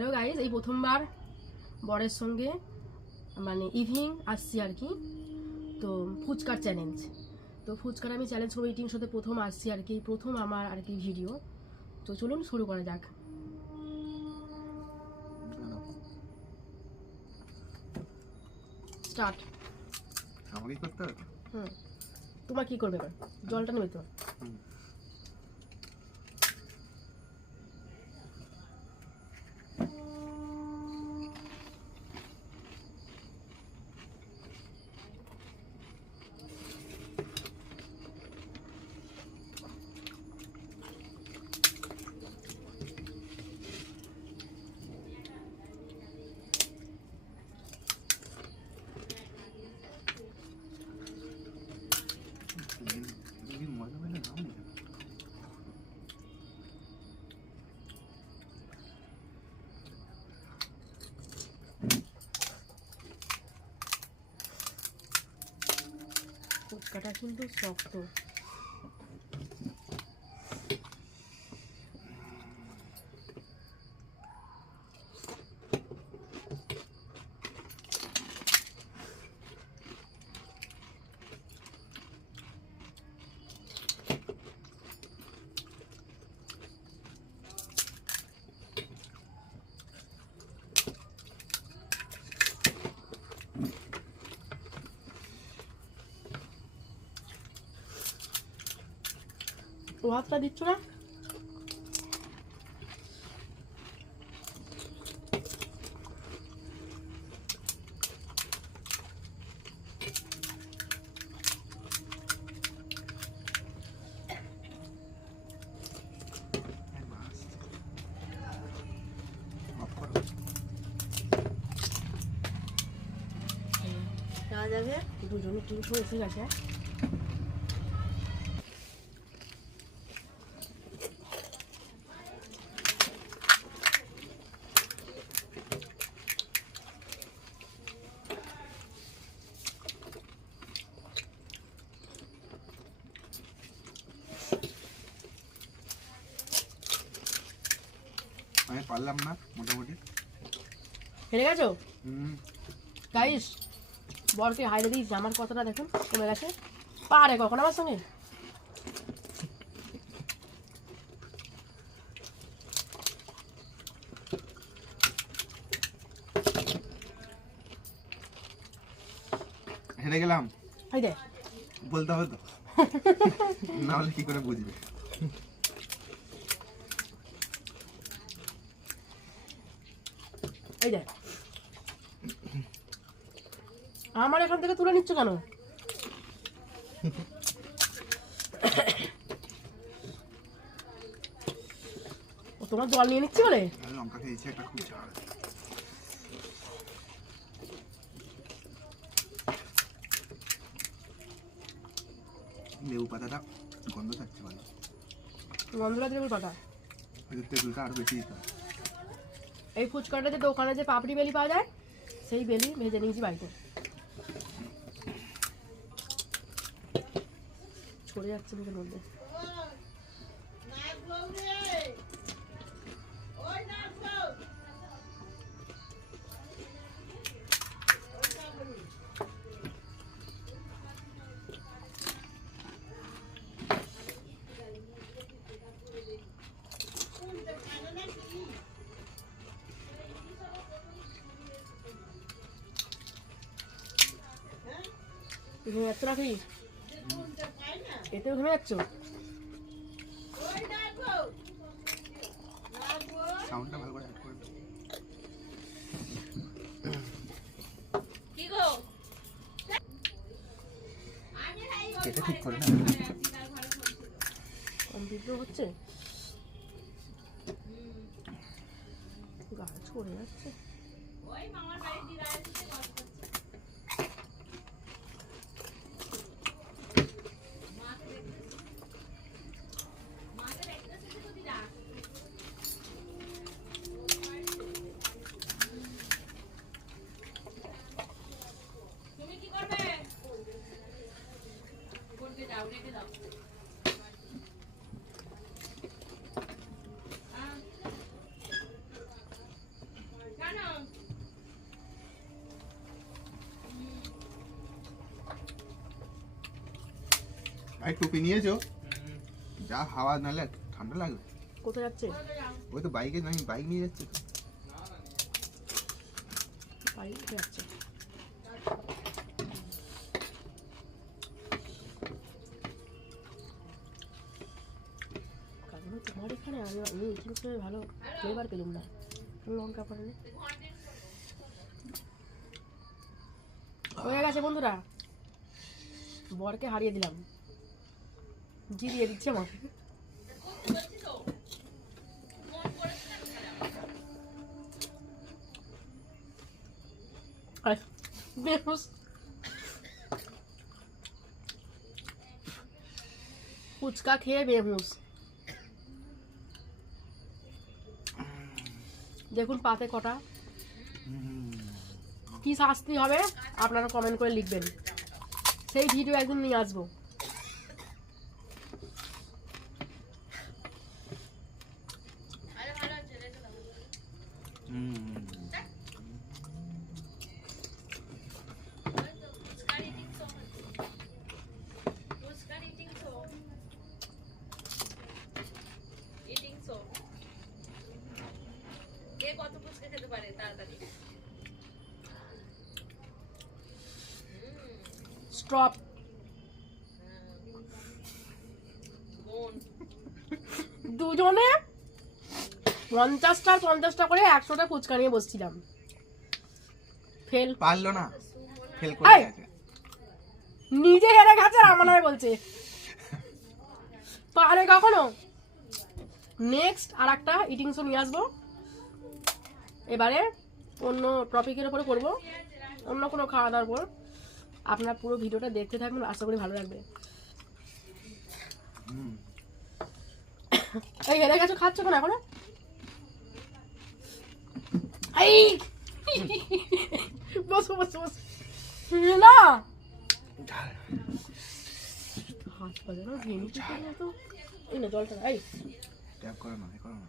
Hello guys, এই প্রথমবার বরের সঙ্গে মানে ইভিনিং আসছি আর কি। তো ফুচকার চ্যালেঞ্জ, তো ফুচকার আমি চ্যালেঞ্জ করবো, ইটিং সাথে প্রথম আসছি আর কি, প্রথম আমার আর কি ভিডিও। তো চলুন শুরু করা যাক। স্টার্ট। আমাকে করতে হবে। তোমার কি করবে এবার? জলটা নেবে তো? ফুচকাটা কিন্তু শক্ত। ও হাতটা দিচ্ছ না? যাবে দুজনে টিউশন এসে গেছে। আমি পারলাম না, মোটামুটি হেরে গেছো গাইস। বরকে হাইরে দিয়েছি, আমার কথাটা দেখুন কমে গেছে। পারে কখন আমার সঙ্গে? হেরে গেলাম হাই দে বলতে হবে তো, না হলে কি করে বুঝবে? এই দে, আমার এখান থেকে তুলে নিচ্ছ কেন? ও তোমার জল নিয়ে নিচ্ছি বলে? লঙ্কা খেয়েছি একটা, খুব ঝাল। লেবু পাতাটা গন্ধ থাকছে ভালো। গন্ধটা লেবুর পাতা, তেঁতুলটা আরো বেশি দিতে হয়। এই ফুচকাটা যে দোকানে যে পাপড়ি বেলি পাওয়া যায়, সেই বেলি ভেজে নিয়েছি বাড়িতে। ছড়ে যাচ্ছে মুখের মধ্যে। ঘুমে যাচ্ছ নাকি? এতেও ঘুমে যাচ্ছ? সাউন্ডটা ভালো করে অ্যাড করে দাও। এটা ঠিক করে না, কম্পিউটার হচ্ছে, গাছ পড়ে যাচ্ছে। ভাই টুপি নিয়েছো? যা হাওয়া নালে ঠান্ডা লাগবে। কোথায় যাচ্ছে? ওই তো বাইকে নাই, বাইক নিয়ে যাচ্ছে তো। বাইরে যাচ্ছে। কারণ তোমার এখানে আমি কিন্তু ভালো ফ্লেভার পেলাম না, লঙ্কা পড়ে হয়ে গেছে বন্ধুরা। বরকে হারিয়ে দিলাম, জিরিয়ে দিচ্ছে আমাকে। বেহুশ ফুচকা খেয়ে বেহুশ। দেখুন পাতে কটা, কি শাস্তি হবে আপনারা কমেন্ট করে লিখবেন, সেই ভিডিও একদিন নিয়ে আসবো। স্টপ। দুজনে 50টা করে 100টা ফুচকা নিয়ে বসছিলাম, ফেল। পারলো না, ফেল করে এই! গেছে। নিজে হেরে গেছে আর আমার নামে বলছে পারে কখনো। নেক্সট আর একটা ইটিং শো নিয়ে আসবো, এবারে অন্য টপিকের উপরে করবো, অন্য কোনো খাওয়া দাওয়ার উপর। আপনারা পুরো ভিডিওটা দেখতে থাকবেন, আশা করি ভালো লাগবে। এই হেরে গেছো, খাচ্ছ কেন এখনো? এই বসো বসো বসো না, হাত পা যেন ভেঙে তো। এই না জলটা, এই ট্যাপ করো না, এ করো না।